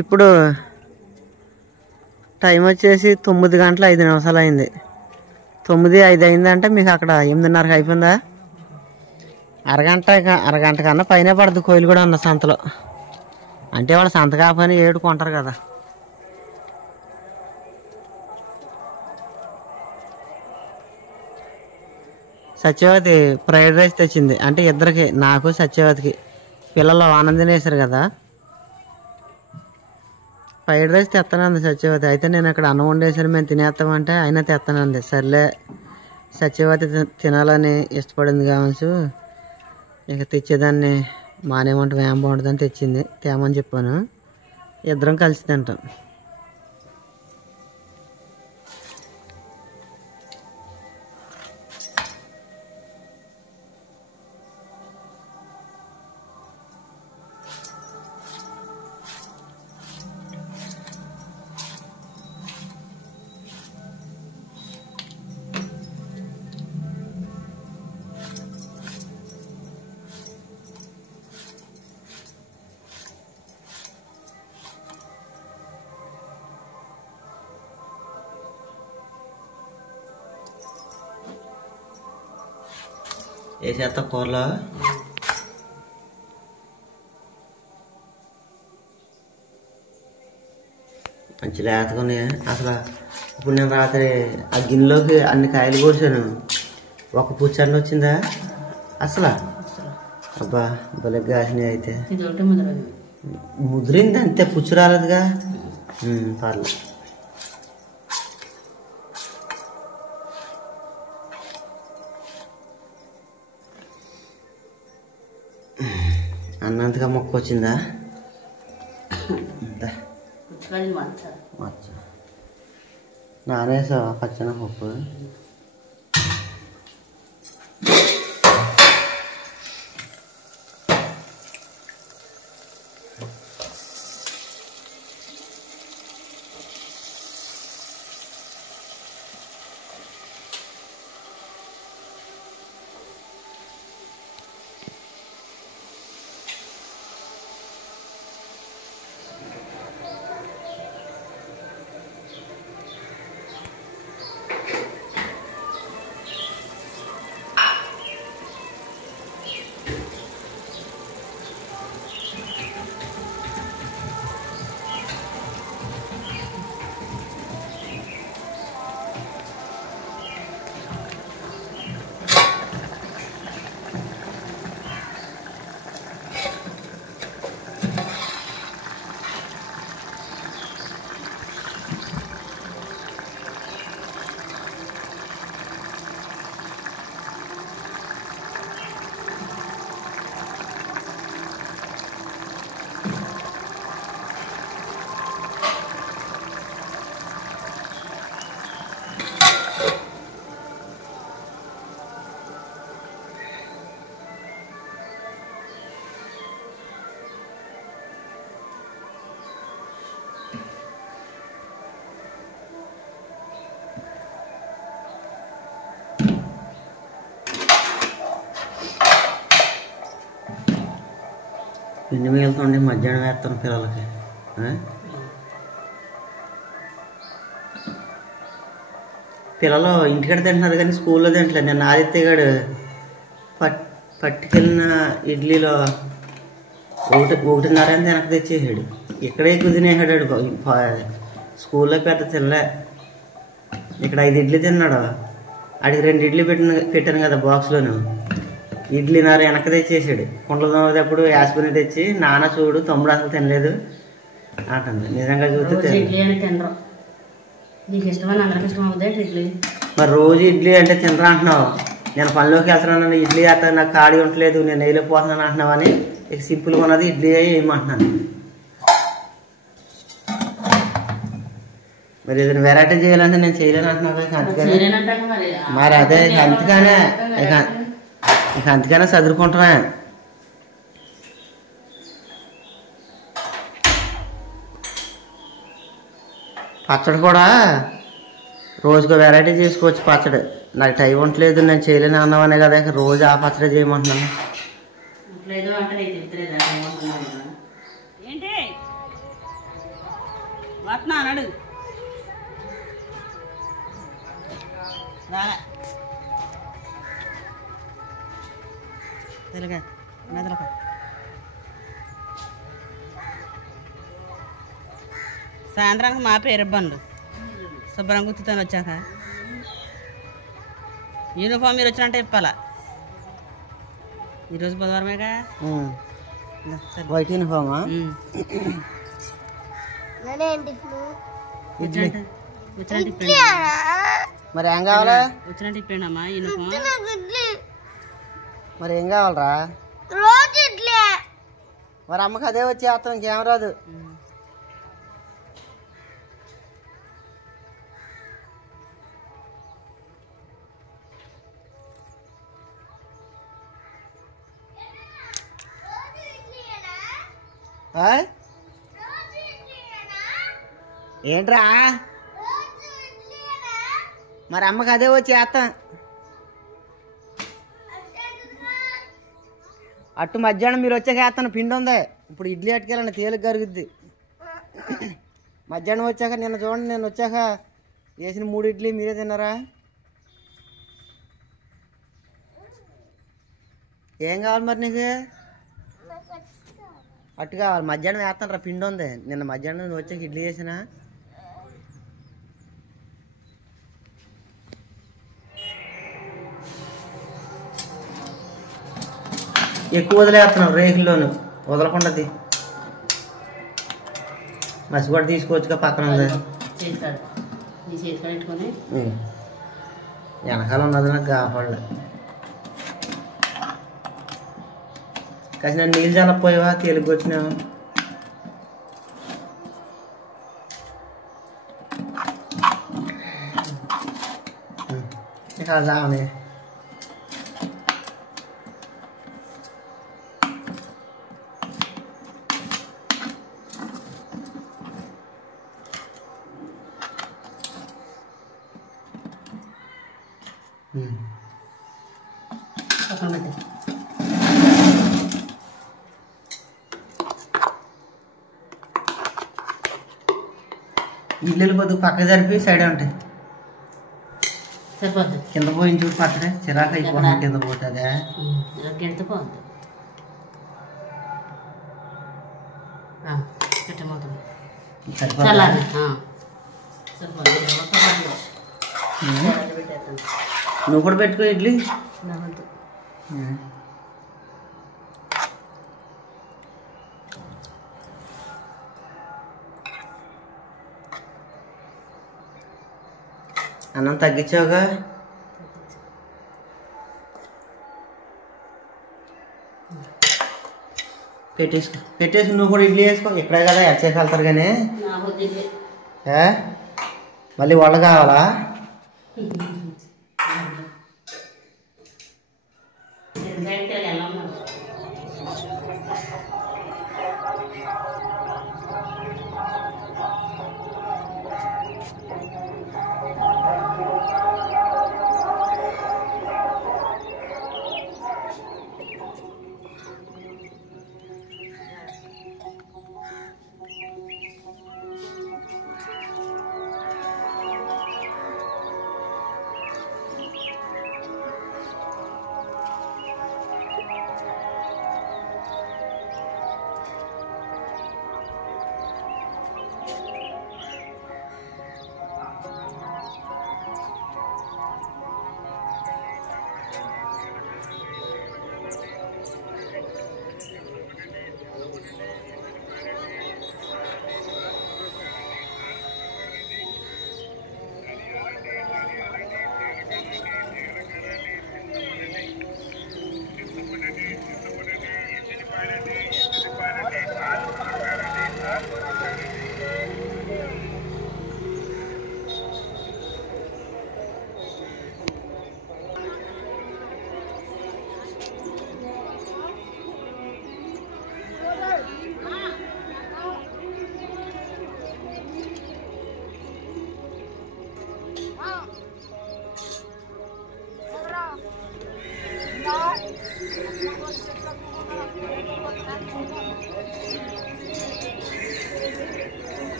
ఇప్పుడు టైం వచ్చేసి 9 గంటల 5 నిమిషాలు అయింది. 9:05 అయిందంటే మీకు అక్కడ 8:30కి అయిపోయిందా? అరగంట కన్నా పైన పడుతుంది కోయిలు కూడా ఉన్న సంతలో. అంటే వాళ్ళు సంత కాకపోయినా ఏడు కొంటారు కదా. సత్యవతి ఫ్రైడ్ రైస్ తెచ్చింది. అంటే ఇద్దరికి, నాకు సత్యవతికి. పిల్లలు ఆనందం వేశారు కదా. ఫ్రైడ్ రైస్ తెస్తానంది సత్యవతి. అయితే నేను ఇక్కడ అన్నం వండేసాను, మేము తినేస్తామంటే అయినా తెస్తానంది. సర్లే సత్యవతి తినాలని ఇష్టపడింది కావచ్చు, ఇక తెచ్చేదాన్ని మానేమంటే వేం బాగుంటుందని తెచ్చింది. తేమని చెప్పాను, ఇద్దరం కలిసి తింటాం. వేసేస్తా కూరలో. మంచి లేతకొని అసలు. ఇప్పుడు నేను రాత్రి ఆ గిన్నెలోకి అన్ని కాయలు కోసాను, ఒక పుచ్చండి వచ్చిందా అసలు. అబ్బా భలే కాసినాయి. అయితే ముదిరింది అంతే, పుచ్చు రాలేదుగా. పర్లేదు. అన్నంతగా మొక్క వచ్చిందా? నానేసావా పచ్చనపప్పు? పిండి మిగులుతుండే మధ్యాహ్నం వేస్తాను పిల్లలకి. పిల్లలు ఇంటికాడ తింటున్నారు కానీ స్కూల్లో తింటలేదు. నేను ఆదిత్యగాడు పట్టుకెళ్ళిన ఇడ్లీలో 1:30 అని వెనక్కి తెచ్చేసాడు. ఇక్కడే ఎక్కువ తినేసాడు. స్కూల్లో పెద్ద తినలే. ఇక్కడ 5 ఇడ్లీ తిన్నాడు. ఆడికి 2 ఇడ్లీ పెట్టాను కదా బాక్స్లోను. ఇడ్లీ నారు వెనక్కి తెచ్చేసాడు. కుండలు తోమేటప్పుడు యాస్పిని తెచ్చి, నాన్న చూడు తమ్ముడు అసలు తినలేదు అంటుంది. నిజంగా చూస్తే మరి రోజు ఇడ్లీ అంటే తినరా అంటున్నావు. నేను పనిలోకి వెళ్తున్నాను, ఇడ్లీ అట్లా నాకు ఖాళీ ఉండలేదు, నేను నెయ్యిపోతున్నాను అంటున్నావు అని. ఇక సింపుల్గా ఉన్నది ఇడ్లీ ఏమంటున్నాను. మరి ఏదైనా వెరైటీ చేయాలంటే నేను చేయలేను అంటున్నావు. మరి అదే అందుకనే ఇక అందుకనే చదువుకుంటున్నా. పచ్చడి కూడా రోజుకో వెరైటీ చేసుకోవచ్చు. పచ్చడి నాకు టైం ఉండలేదు, నేను చేయలేను అన్నావనే కదా ఇక రోజు ఆ పచ్చడి చేయమంటున్నాను. అన్నాడు రాలే తెలుగా మెదలక సాయంత్రానికి మా పేరు బండ్లు శుభ్రం గుర్తుతాను వచ్చాక యూనిఫామ్ మీరు వచ్చినట్టే ఇప్పాలా ఈరోజు బుధవారమేగా వైట్ యూనిఫామా మరి ఏం కావాలా వచ్చినట్టు ఇప్పేనమ్మా యూనిఫామ్ మరి ఏం కావాలరా మరి అమ్మకి అదే వచ్చి అతను ఇంకేం రాదు ఏంట్రా మరి అమ్మకి అదే వచ్చి వేస్తాం అటు మధ్యాహ్నం మీరు వచ్చాక వేస్తాను పిండి ఉంది ఇప్పుడు ఇడ్లీ అట్టుకెళ్ళండి తేలిక కరుగుద్ది మధ్యాహ్నం వచ్చాక నిన్న చూడండి నేను వచ్చాక వేసిన 3 ఇడ్లీ మీరే తిన్నారా ఏం కావాలి మరి నీకు అట్టు కావాలి మధ్యాహ్నం వేస్తాను రా పిండి ఉంది నిన్న మధ్యాహ్నం నువ్వు వచ్చాక ఇడ్లీ చేసినా ఎక్కువ వదిలేస్తున్నావు రేకుల్లోను వదలకుండాది మసి కూడా తీసుకోవచ్చుగా పక్కన ఉంది వెనకాల ఉన్నది నాకు కాపాడలే కాసి నన్ను నీళ్ళు చల్లపోయావా తేలికి వచ్చినావు కాదావని ఇల్లు వెళ్ళిపోద్దు పక్క జరిపి సైడ్ ఉంటాయి సరిపోద్ది కింద పోయి చూడు పక్కనే చిరాకు అయిపోతుంది కింద పోతుందా కింద పోద్ది పెట్టమవుతుంది నువ్వు కూడా పెట్టుకో ఇడ్లీ అన్నం తగ్గించావుగా పెట్టేసి నువ్వు కూడా ఇడ్లీ వేసుకో ఇక్కడే కదా ఎచ్చేసి వెళ్తారు కానీ మళ్ళీ వాళ్ళు కావాలా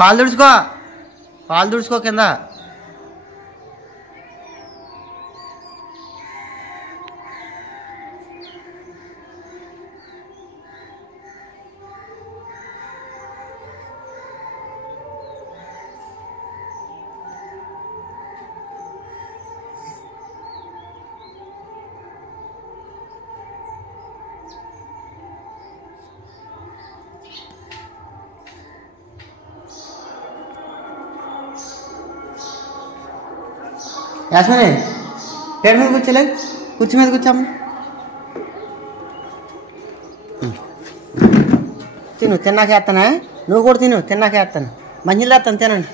పాలు తుడుచుకో కింద. యాస్మిని పేడ మీద కూర్చోలే, కుర్చీ మీద కూర్చోమ్మ. తిను, తిన్నాక వేస్తానా? నువ్వు కూడా తిను, తిన్నాక వేస్తాను. మంచిగా వేస్తాను, తినండి.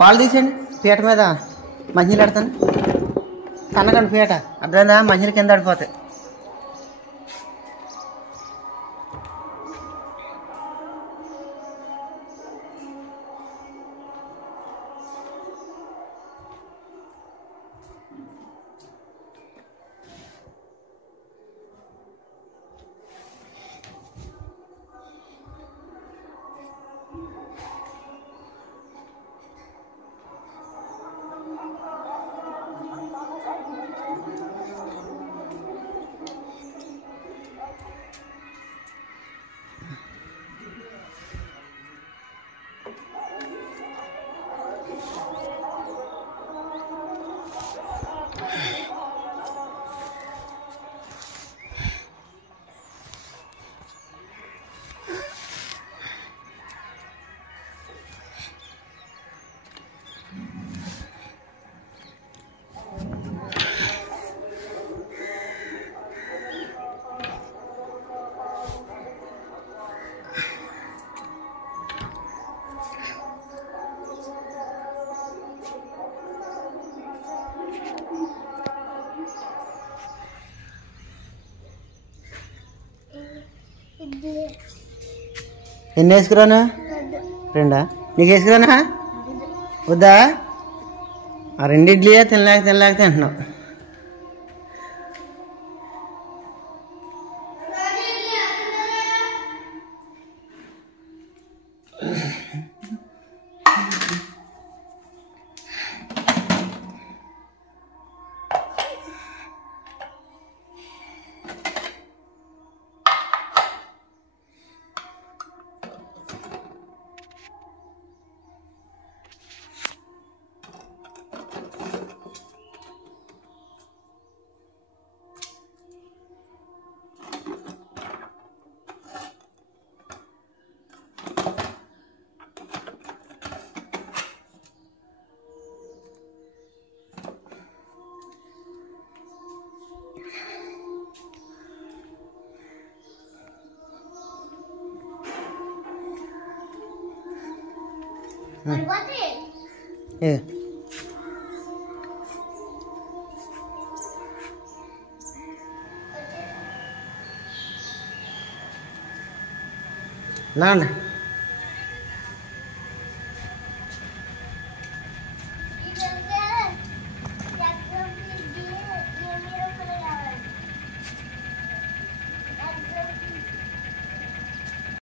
పాలు తీసేయండి, పీట మీద మంచినీళ్ళు పెడతాను. సన్నకండి పీట, అర్థమైందా? మంచినీళ్ళు కింద పడిపోతాయి. ఎన్ని వేసుకురాను? 2. నీకు వేసుకురానా? వద్దా? ఆ 2 ఇడ్లీయే తినలేక తింటున్నావు. నా